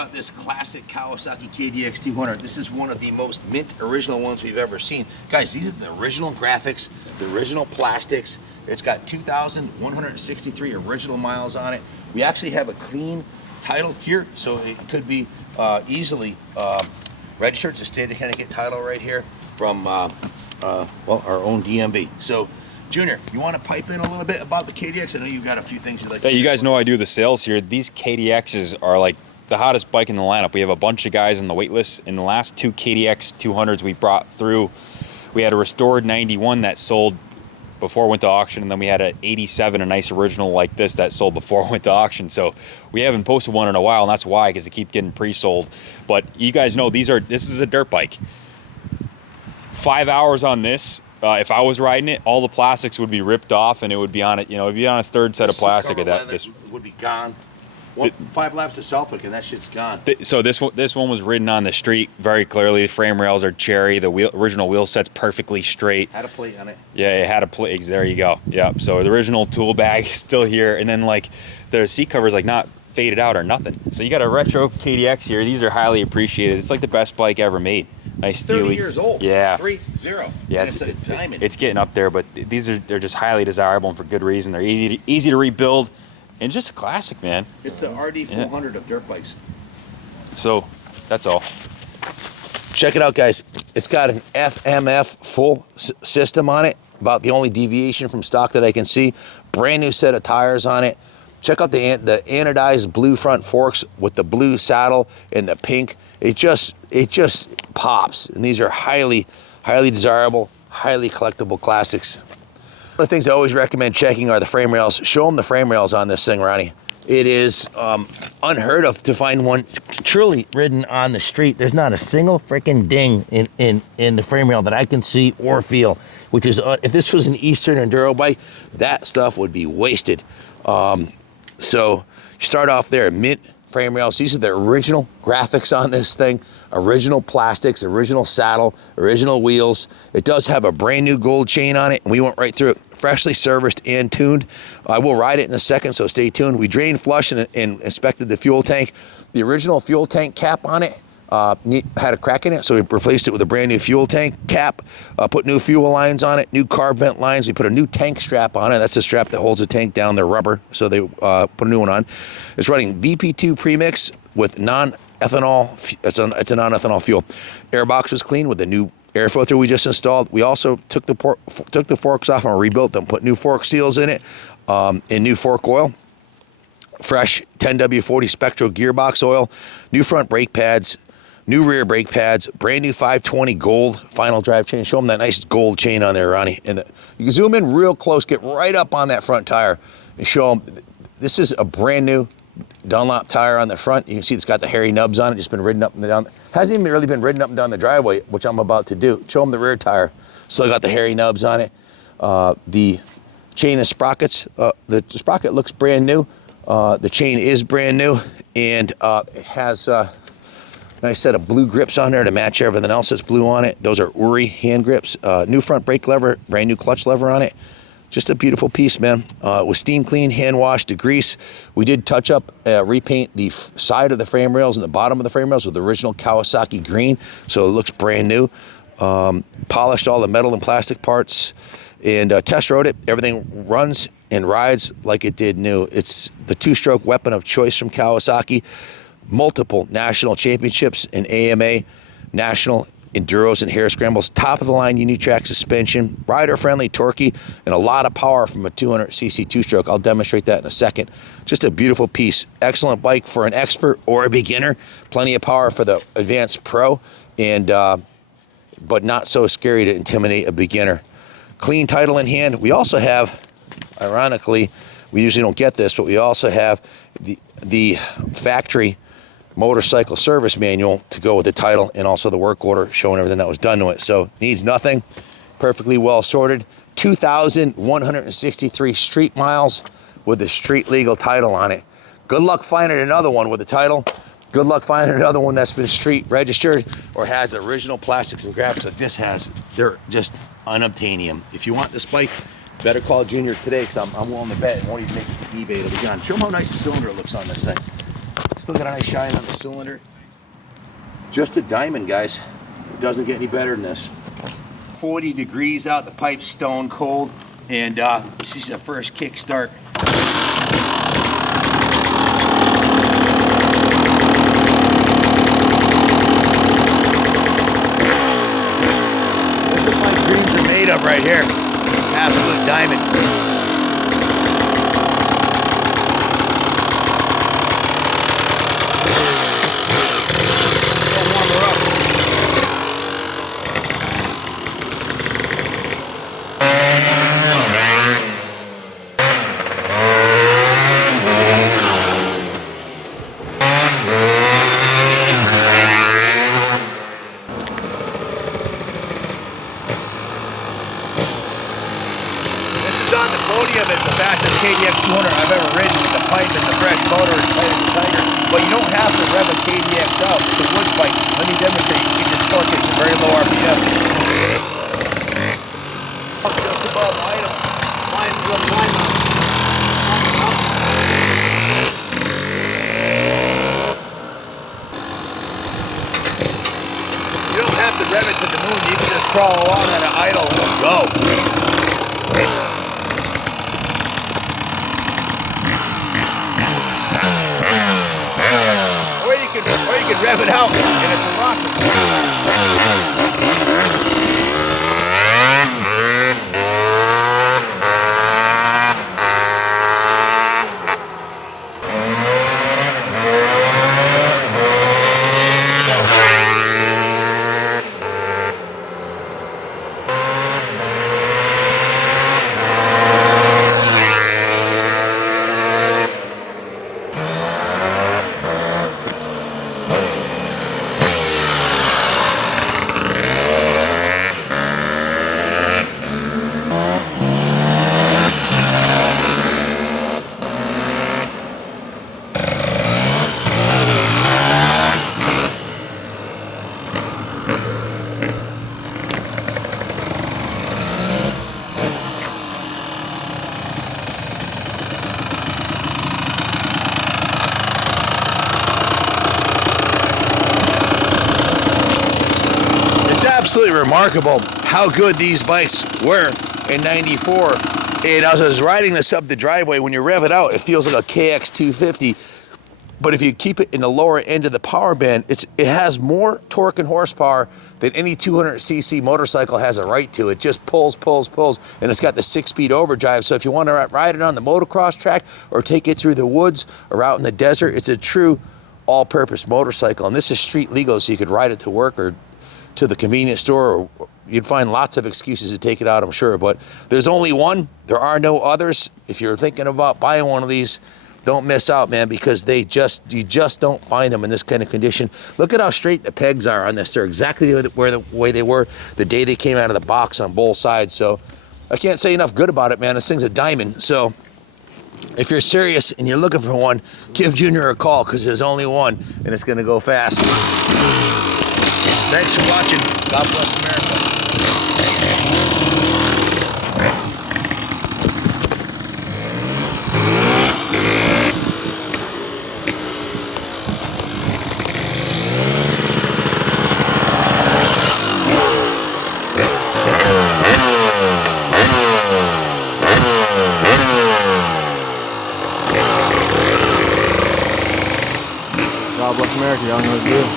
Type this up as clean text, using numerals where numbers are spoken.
out this classic Kawasaki KDX200. This is one of the most mint original ones we've ever seen. Guys, these are the original graphics, the original plastics. It's got 2,163 original miles on it. We actually have a clean title here, so it could be easily registered. It's a state of Connecticut title right here from well, our own DMV. So Junior, you want to pipe in a little bit about the KDX? I know you've got a few things you'd like to say. You guys know I do the sales here. These KDXs are like the hottest bike in the lineup. We have a bunch of guys on the wait list. In the last two KDX200s we brought through, we had a restored 91 that sold before it went to auction, and then we had an 87, a nice original like this that sold before it went to auction. So we haven't posted one in a while, and that's why, because they keep getting pre-sold. But you guys know this is a dirt bike. 5 hours on this. If I was riding it, all the plastics would be ripped off, and it would be on it. You know, it'd be on its third set of plastic. This would be gone. 5 laps of Southwick, and that shit's gone. So this one was ridden on the street very clearly. The frame rails are cherry. The original wheel set's perfectly straight. Had a plate on it. Yeah, it had a plate. There you go. Yeah. So the original tool bag is still here, and then like the seat cover's like not faded out or nothing. So you got a retro KDX here. These are highly appreciated. It's like the best bike ever made. Nice, 30 years old. Yeah. 3-0. Yeah, it's a diamond. It's getting up there, but they're just highly desirable and for good reason. They're easy to rebuild, and just a classic, man. It's the RD400 of dirt bikes. So that's all. Check it out, guys. It's got an FMF full system on it. About the only deviation from stock that I can see. Brand new set of tires on it. Check out the anodized blue front forks with the blue saddle and the pink. It just pops, and these are highly desirable, highly collectible classics. One of the things I always recommend checking are the frame rails. Show them the frame rails on this thing, Ronnie. It is unheard of to find one truly ridden on the street. There's not a single freaking ding in the frame rail that I can see or feel, which is, if this was an Eastern Enduro bike, that stuff would be wasted. So you start off there, mint frame rails. These are the original graphics on this thing, original plastics, original saddle, original wheels. It does have a brand new gold chain on it, and we went right through it, freshly serviced and tuned. I will ride it in a second, so stay tuned. We drained, flushed, and inspected the fuel tank. The original fuel tank cap on it had a crack in it, so we replaced it with a brand new fuel tank cap, put new fuel lines on it, new carb vent lines. We put a new tank strap on it. That's the strap that holds the tank down. They're rubber, so they put a new one on. It's running VP2 premix with non-ethanol. It's a non-ethanol fuel. Airbox was clean with the new air filter we just installed. We also took the forks off and rebuilt them, put new fork seals in it, and new fork oil. Fresh 10W40 Spectral gearbox oil, new front brake pads, new rear brake pads, brand new 520 gold final drive chain. Show them that nice gold chain on there, Ronnie. And you can zoom in real close, get right up on that front tire, and show them this is a brand new Dunlop tire on the front. You can see it's got the hairy nubs on it, just been ridden up and down. Hasn't even really been ridden up and down the driveway, which I'm about to do. Show them the rear tire. Still got the hairy nubs on it. The chain and sprockets, the sprocket looks brand new. The chain is brand new, and it has nice set of blue grips on there to match everything else that's blue on it. Those are Uri hand grips. New front brake lever, brand new clutch lever on it. Just a beautiful piece, man. With steam clean, hand washed, degrease. We did touch up, repaint the side of the frame rails and the bottom of the frame rails with the original Kawasaki green, so it looks brand new. Polished all the metal and plastic parts, and test rode it. Everything runs and rides like it did new. It's the two-stroke weapon of choice from Kawasaki. Multiple national championships in AMA, national enduros and hair scrambles, top of the line Unitrack suspension, rider friendly, torquey, and a lot of power from a 200cc two-stroke. I'll demonstrate that in a second. Just a beautiful piece. Excellent bike for an expert or a beginner. Plenty of power for the advanced pro, and but not so scary to intimidate a beginner. Clean title in hand. We also have, ironically, we usually don't get this, but we also have the factory motorcycle service manual to go with the title, and also the work order showing everything that was done to it. So needs nothing, perfectly well sorted. 2,163 street miles with the street legal title on it. Good luck finding another one with the title. Good luck finding another one that's been street registered or has original plastics and graphics that this has. They're just unobtainium. If you want this bike, better call Junior today, because I'm willing to bet it won't even make it to eBay. It'll be gone. Show them how nice the cylinder looks on this thing. Still got a nice shine on the cylinder. Just a diamond, guys. It doesn't get any better than this. 40 degrees out, the pipe's stone cold, and this is the first kick start. This is what my dreams are made of right here. Absolute diamond. On the podium is the fastest KDX200 I've ever ridden with the pipe and the fresh motor as tight as a tiger. But you don't have to rev a KDX out. It's a wood pipe. Let me demonstrate. You can just torque it to very low RPM. Just above idle. Climb to a climb out. You don't have to rev it to the moon. You can just crawl along at an idle and it'll go. Or you can rev it out and it's a rocket. Absolutely remarkable how good these bikes were in '94. And as I was riding this up the driveway, when you rev it out, it feels like a KX250. But if you keep it in the lower end of the power band, it has more torque and horsepower than any 200cc motorcycle has a right to. It just pulls, and it's got the 6-speed overdrive. So if you want to ride it on the motocross track or take it through the woods or out in the desert, it's a true all-purpose motorcycle. And this is street legal, so you could ride it to work or to the convenience store, or you'd find lots of excuses to take it out, I'm sure. But there's only one. There are no others. If you're thinking about buying one of these, don't miss out, man, because you just don't find them in this kind of condition. Look at how straight the pegs are on this. They're exactly where the way they were the day they came out of the box on both sides. So I can't say enough good about it, man. This thing's a diamond. So if you're serious and you're looking for one, give Junior a call, because there's only one and it's gonna go fast. Thanks for watching. God bless America. God bless America, y'all know the deal.